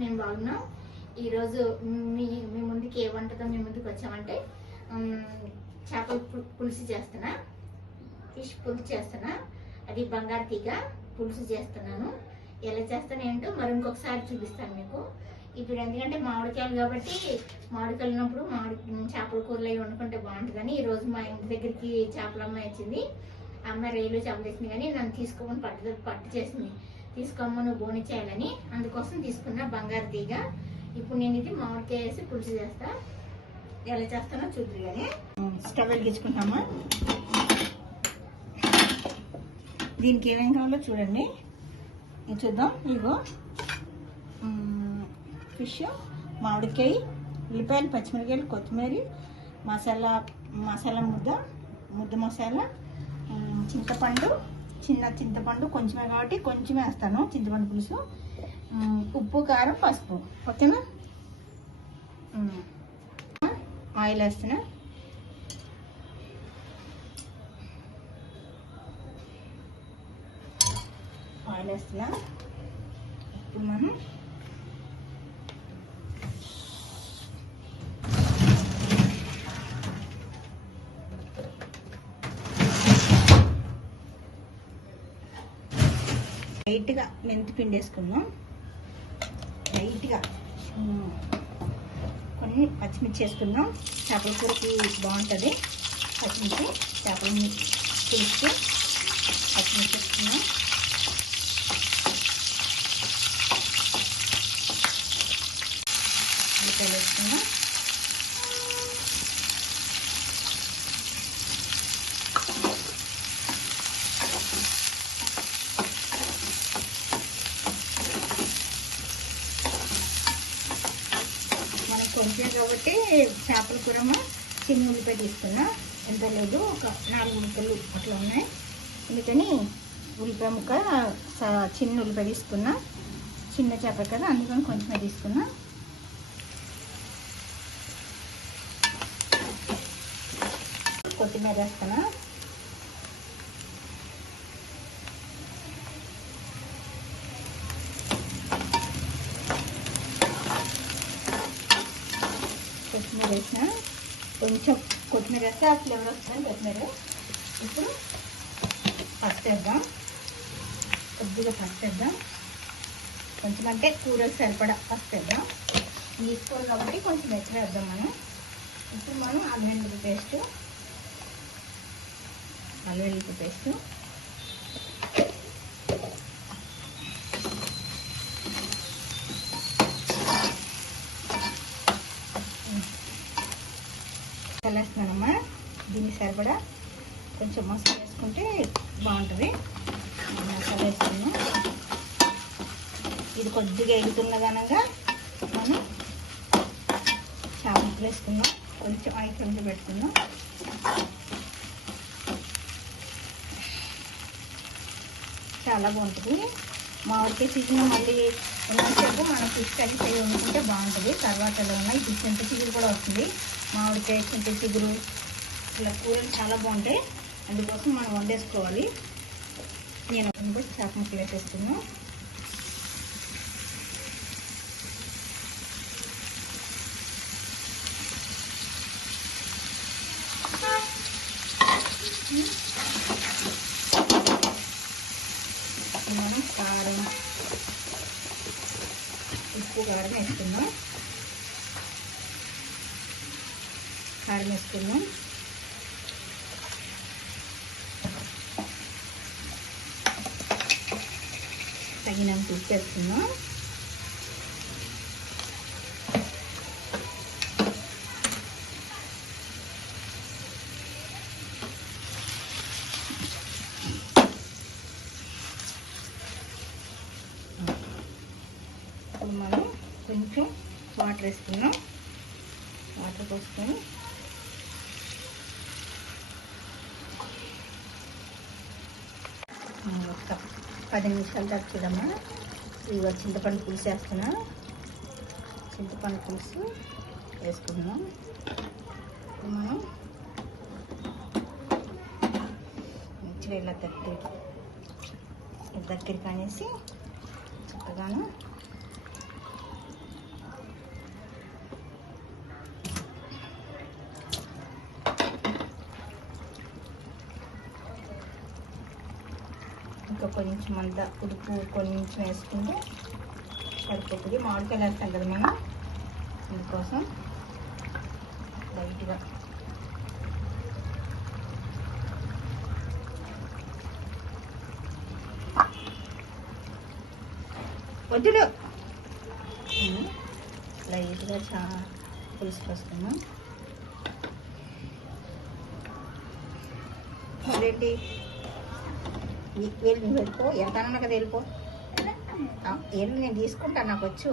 నేను బాగున్నా. ఈరోజు మీ మీ ముందుకి ఏ వంటతో మీ ముందుకు వచ్చామంటే చేపల పులుసు చేస్తున్నా, ఫిష్ పులుసు చేస్తున్నా. అది బంగారు తీగ పులుసు చేస్తున్నాను. ఎలా చేస్తాను ఏంటో మరి ఇంకొకసారి చూపిస్తాను మీకు. ఇప్పుడు ఎందుకంటే మామిడికాయలు కాబట్టి మామిడికాయలు ఉన్నప్పుడు చేపల కూరలు అవి వండుకుంటే బాగుంటుందని ఈరోజు మా ఇంటి దగ్గరికి చేపల అమ్మాయి వచ్చింది. అమ్మాయి రైలు చేపలు తెచ్చింది కానీ నన్ను తీసుకోమని పట్టు చేసింది. తీసుకోమ్మ నువ్వు బోని చేయాలని, అందుకోసం తీసుకున్న బంగారు తీగ. ఇప్పుడు నేను ఇది మామిడికాయ వేసి పులుసు చేస్తా. ఎలా చేస్తానో చూద్దరు కానీ స్టవ్ వెలిగించుకుంటామా. దీనికి ఏమేమి కావాలో చూడండి, చూద్దాం. ఇగో ఫిష్, మామిడికాయ, ఉల్లిపాయలు, పచ్చిమిరకాయలు, కొత్తిమీర, మసాలా ముద్ద మసాలా, చింతపండు, చిన్న చింతపండు కొంచెమే కాబట్టి కొంచెమే వేస్తాను చింతపండు పులుసు, ఉప్పు, కారం, పసుపు. ఓకేనా? ఆయిల్ వేస్తున్నా. ఇప్పుడు మనం లైట్గా మెంతి పిండి వేసుకున్నాం. లైట్గా కొన్ని పచ్చిమిర్చి వేసుకున్నాం. చేపల కూరకి బాగుంటుంది పచ్చిమిర్చి. చేపల పులుసుకి పచ్చిమిర్చి వేసుకున్నాం. ఉల్లిపాయలు వేసుకున్నాం. కొంచెం కాబట్టి చేపల కూర చిన్న ఉల్లిపాయ తీసుకున్నా. ఎంత లేదు, ఒక 4 ముక్కలు అట్లా ఉన్నాయి. అందుకని ఉల్లిపాయ ముక్క చిన్న ఉల్లిపాయ తీసుకున్నా. చిన్న చేప కదా అందుకని కొంచెమే తీసుకున్నా. కొత్తిమీర వేస్తున్నా. కొత్తిమీర వేసిన, కొంచెం కొత్తిమీర వేస్తే ఆ ఫ్లేవర్ వస్తుంది కొత్తిమీర. ఇప్పుడు పసుపు వేద్దాం. కొద్దిగా పసుపు వేద్దాం. కొంచెం అంటే కూరకి సరిపడా పసుపు వేద్దాం. తీసుకోవాలి కాబట్టి కొంచెం ఎక్కువ వేద్దాం మనం. ఇప్పుడు మనం అల్లం వెల్లుల్లి పేస్ట్ వేస్తున్నానమ్మా. దీనికి సరిపడా కొంచెం మసాలా వేసుకుంటే బాగుంటుంది. మసాలా వేసుకున్నాం. ఇది కొద్దిగా ఎగుతున్న కనుక మనం చేపలు వేసుకున్నాం. కొంచెం ఆయిల్ కొంచెం పెట్టుకుందాం. చాలా బాగుంటుంది. మామిడికాయ సీజన్ మళ్ళీ ఉన్నసేపు మనం ఫిష్ కర్రీ చేయి వండుకుంటే బాగుంటుంది. తర్వాతలో ఉన్నాయి చింత చిగురు కూడా వస్తుంది. మామిడికాయ చింత చిగురు ఇలా కూరలు చాలా బాగుంటాయి. అందుకోసం మనం వండేసుకోవాలి. నేను కూడా చేప ముక్కలు వేసేస్తున్నాను. మనం కారం, ఉప్పు, కారం వేసుకున్నాం. తగినంత ఉప్పు వేసుకున్నాం. ఇప్పుడు మనం కొంచెం వాటర్ వేసుకున్నాం. వాటర్ పోసుకొని ఒక 10 నిమిషాల దాకా చూడమ్మా. ఇవి చింతపండు పులుసు వేస్తున్నా. చింతపండు పులుసు వేసుకున్నాం. మనం మంచిగా ఇలా దగ్గరికి అనేసి చక్కగాను ఇంకా కొంచెం అంత ఉడుపు కొంచెం వేసుకుంటే సరిపోతుంది. మామిడికాయలు వేస్తాం కదా మనం, అందుకోసం లైట్గా వద్దులు లైట్గా చాలా పులుసు పోస్తున్నాం. అదేంటి వెళ్ళి నువ్వు వెళ్ళిపో, ఎంతన్నా కదా వెళ్ళిపో. వెళ్ళి నేను తీసుకుంటాను, నాకు వచ్చు.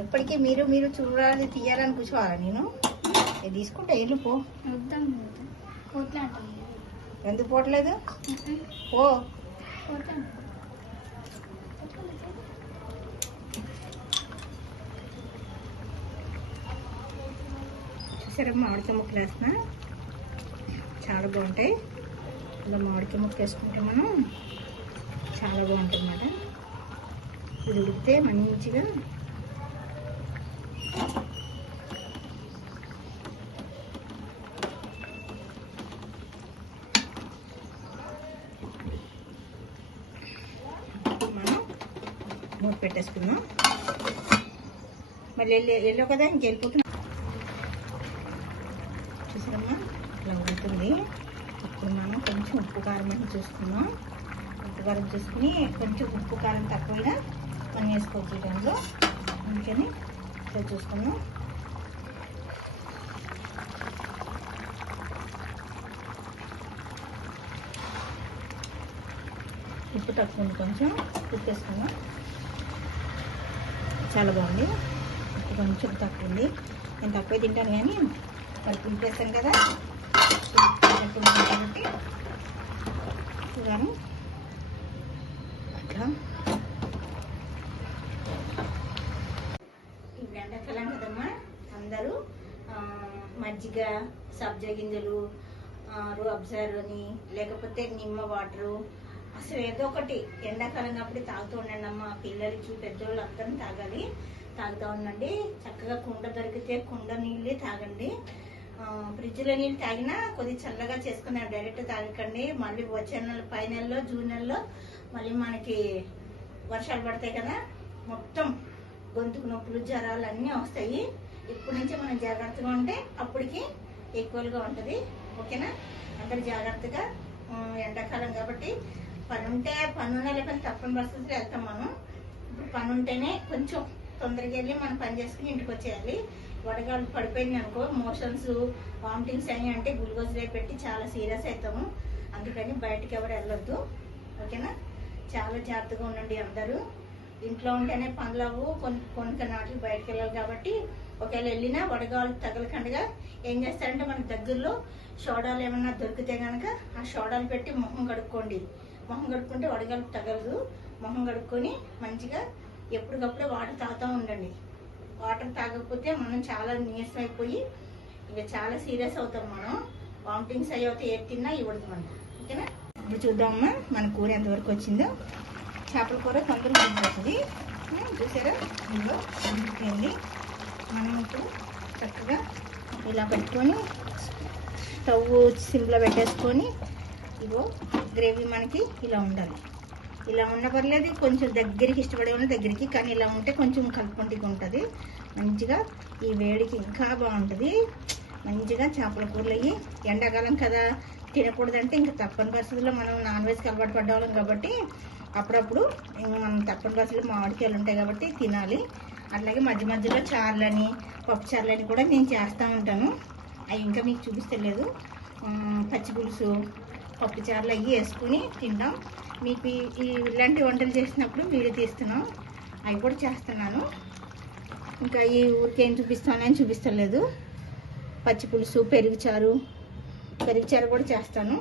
ఎప్పటికీ మీరు చూడాలి తీయాలని కూర్చోవాలా? నేను తీసుకుంటా, వెళ్ళిపో. ఎందుకు పోవట్లేదు? ఓ చూసారా, మామిడికాయ ముక్కలు వేస్తున్నా, చాలా బాగుంటాయి. ఇలా మామిడికాయ ముక్క వేసుకుంటే మనం చాలా బాగుంటుంది అన్నమాట. ఇది ఉడికితే మంచిగా మనం మూత పెట్టేసుకుందాం. మళ్ళీ వెళ్ళో కదా ఇంకెళ్ళిపోతుంది. చూసారమ్మా, ఇలా ఉంటుంది. ఇప్పుడు మనం కొంచెం ఉప్పు కారం అని చూసుకుందాం. ఉప్పు కారం చూసుకుని కొంచెం ఉప్పు కారం తక్కువైనా మనం వేసుకోవచ్చు ఈ టైంలో. అందుకని ఇలా చూసుకుందాం. ఉప్పు తక్కువ ఉంది, కొంచెం ఉప్పు వేసుకుందాం. చాలా బాగుంది. ఉప్పు కొంచెం తక్కువ ఉంది. నేను తక్కువ తింటాను కానీ మరి పులుపు వేస్తాను కదా కాబట్టి చూడాను అట్లా. ఇప్పుడు ఎండాకాలం కదమ్మా, అందరూ మజ్జిగ, సబ్జా గింజలు, రూఅబ్జార్ అని లేకపోతే నిమ్మ వాటరు, అసలు ఏదో ఒకటి ఎండాకాలం కాబట్టి తాగుతూ ఉండండి అమ్మ. పిల్లలకి పెద్దోళ్ళు అందరం తాగుతూ ఉండండి. చక్కగా కుండ దొరికితే కుండ నీళ్ళే తాగండి. ఫ్రిడ్జ్లో నీళ్ళు తాగినా కొద్దిగా చల్లగా చేసుకుని డైరెక్ట్ తాగకండి. మళ్ళీ వచ్చే నెల, పై నెలలో, జూన్ నెలలో మళ్ళీ మనకి వర్షాలు పడతాయి కదా, మొత్తం గొంతుకు నొప్పులు, జ్వరాలు అన్నీ వస్తాయి. ఇప్పటి నుంచి మనం జాగ్రత్తగా ఉంటే అప్పటికి ఈక్వల్గా ఉంటుంది. ఓకేనా? అందరు జాగ్రత్తగా. ఎండాకాలం కాబట్టి పనున్నా లేకపోతే తప్పని పరిస్థితులు వెళ్తాం మనం. ఇప్పుడు పని ఉంటేనే కొంచెం తొందరగా వెళ్ళి మనం పని చేసుకుని ఇంటికి వచ్చేయాలి. వడగాలు పడిపోయింది అనుకో, మోషన్స్, వామిటింగ్స్ అయ్యి అంటే గ్లూకోజ్లో పెట్టి చాలా సీరియస్ అవుతాము. అందుకని బయటకు ఎవరు వెళ్ళొద్దు. ఓకేనా? చాలా జాగ్రత్తగా ఉండండి అందరూ. ఇంట్లో ఉంటేనే పనులు అవ్వు, కొన్ని నాటికి బయటకు వెళ్ళాలి కాబట్టి ఒకవేళ వెళ్ళినా వడగాలు తగలకుండా ఏం చేస్తారంటే మన దగ్గరలో సోడాలు ఏమన్నా దొరికితే కనుక ఆ సోడాలు పెట్టి మొహం కడుక్కోండి. మొహం కడుక్కుంటే వడగాలు తగలదు. మొహం కడుక్కొని మంచిగా ఎప్పటికప్పుడు వాటర్ తాగుతూ ఉండండి. వాటర్ తాగకపోతే మనం చాలా నీరసం అయిపోయి ఇక చాలా సీరియస్ అవుతాం మనం. వామిటింగ్స్ అయ్యితే ఏది తిన్నా ఇవ్వదు మనం. ఓకేనా? ఇప్పుడు చూద్దామమ్మా మన కూర ఎంతవరకు వచ్చిందో. చేపల కూర తొందరగా ఉడికిపోతుంది. చూసారా, ఇందులో ఉడికిపోయింది. మనం ఇప్పుడు చక్కగా ఇలా పెట్టుకొని స్టవ్ సిమ్లో పెట్టేసుకొని, ఇగో గ్రేవీ మనకి ఇలా ఉండాలి. ఇలా ఉన్న పర్లేదు, కొంచెం దగ్గరికి ఇష్టపడే ఉన్న దగ్గరికి, కానీ ఇలా ఉంటే కొంచెం కలుపుకుంటూ ఉంటుంది. మంచిగా ఈ వేడికి ఇంకా బాగుంటుంది. మంచిగా చేపల కూరలు అయ్యి, ఎండాకాలం కదా తినకూడదంటే ఇంకా తప్పని పరిస్థితుల్లో మనం నాన్ వెజ్కి అలవాటు పడ్డవాళ్ళం కాబట్టి అప్పుడప్పుడు మనం తప్పని పరిస్థితుల్లో మామిడికాయలు ఉంటాయి కాబట్టి తినాలి. అట్లాగే మధ్య మధ్యలో చార్లని, పప్పు చార్లని కూడా నేను చేస్తూ ఉంటాను. అవి ఇంకా మీకు చూపిస్తలేదు. పచ్చి పులుసు, పప్పు చారులు అవి వేసుకుని తింటాం. మీకు ఇలాంటి వంటలు చేసినప్పుడు వీడియో తీస్తున్నాం, అవి కూడా చేస్తున్నాను. ఇంకా ఈ ఊరికేం చూపిస్తానని చూపిస్తలేదు. పచ్చి పులుసు, పెరుగు చారు కూడా చేస్తాను.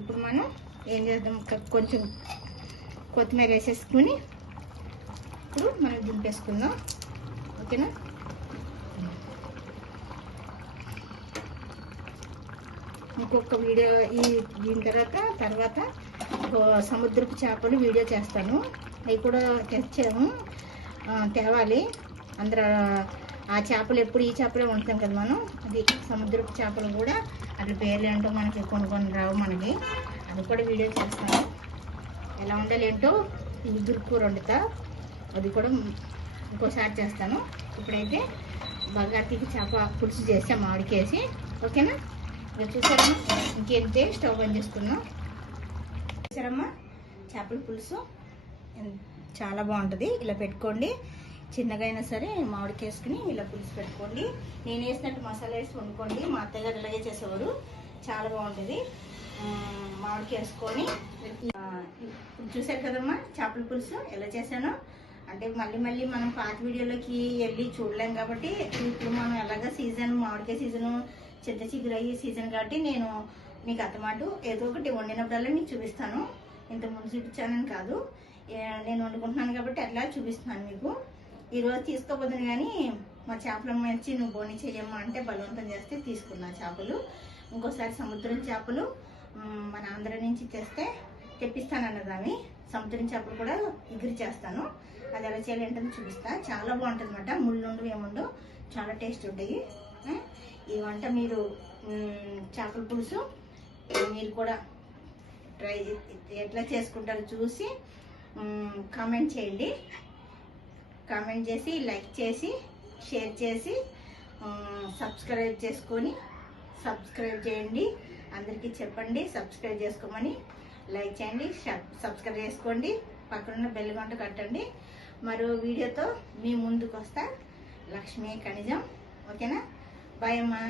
ఇప్పుడు మనం ఏం చేద్దాం, కొంచెం కొత్తిమీర వేసేసుకుని ఇప్పుడు మనం దింపేసుకుందాం. ఓకేనా? ఇంకొక వీడియో దీని తర్వాత సముద్రపు చేపలు వీడియో చేస్తాను. అవి కూడా తెచ్చాము, తేవాలి. అందరూ ఆ చేపలు ఎప్పుడు ఈ చేపలే ఉంటాం కదా మనం. అది సముద్రపు చేపలు కూడా అట్లా పేర్లు ఏంటో మనకి కొన్ని రావు మనకి. అది కూడా వీడియో చేస్తాను. ఎలా ఉండాలి ఏంటో ఇగురు కూర వండుతా, అది కూడా ఇంకోసారి చేస్తాను. ఇప్పుడైతే బంగారు చేప పులుసు చేస్తే మామిడికేసి, ఓకేనా? ఇంకా చూసారమ్మా, ఇంకేంటే స్టవ్ బంద్ చేసుకున్నాం. చూసారమ్మా, చేపల పులుసు చాలా బాగుంటుంది. ఇలా పెట్టుకోండి, చిన్నగా అయినా సరే మామిడికాయ వేసుకుని ఇలా పులుసు పెట్టుకోండి. నేను వేసినట్టు మసాలా వేసి వండుకోండి. మా అత్తయ్య గారు ఇలాగే చేసేవారు, చాలా బాగుంటుంది. మామిడికాయ వేసుకొని ఇప్పుడు చూసారు కదమ్మా చేపల పులుసు ఎలా చేశానో. అంటే మళ్ళీ మళ్ళీ మనం పాత వీడియోలోకి వెళ్ళి చూడలేం కాబట్టి, ఇప్పుడు మనం ఎలాగ సీజన్ మామిడికాయ సీజను, చింత చిగురు అయ్యే సీజన్ కాబట్టి నేను మీకు అత్తమాట ఏదో ఒకటి వండినప్పుడల్లా మీకు చూపిస్తాను. ఇంతకుముందు చూపించానని కాదు, నేను వండుకుంటున్నాను కాబట్టి అట్లా చూపిస్తున్నాను మీకు. ఈరోజు తీసుకోబోతుంది కానీ మా చేపల మంచి నువ్వు బోని చెయ్యమ్మా అంటే బలవంతం చేస్తే తీసుకున్నా చేపలు. ఇంకోసారి సముద్రం చేపలు మన ఆంధ్ర నుంచి తెప్పిస్తానన్నదాన్ని. సముద్రం చేపలు కూడా ఇగురు చేస్తాను, అది ఎలా చేయాలంటే చూపిస్తా. చాలా బాగుంటుంది అనమాట, ముళ్ళు ఏముండో చాలా టేస్ట్ ఉంటాయి. ఈ వంట మీరు చేపల పులుసు మీరు కూడా ట్రై ఎట్లా చేసుకుంటారో చూసి కామెంట్ చేయండి. కామెంట్ చేసి, లైక్ చేసి, షేర్ చేసి, సబ్స్క్రైబ్ చేసుకొని సబ్స్క్రైబ్ చేయండి. అందరికీ చెప్పండి సబ్స్క్రైబ్ చేసుకోమని. లైక్ చేయండి, సబ్స్క్రైబ్ చేసుకోండి, పక్కన బెల్ గంట కట్టండి. మరో వీడియోతో మీ ముందుకు వస్తా. లక్ష్మీ ఖనిజం, ఓకేనా? బాయ్ అమ్మా.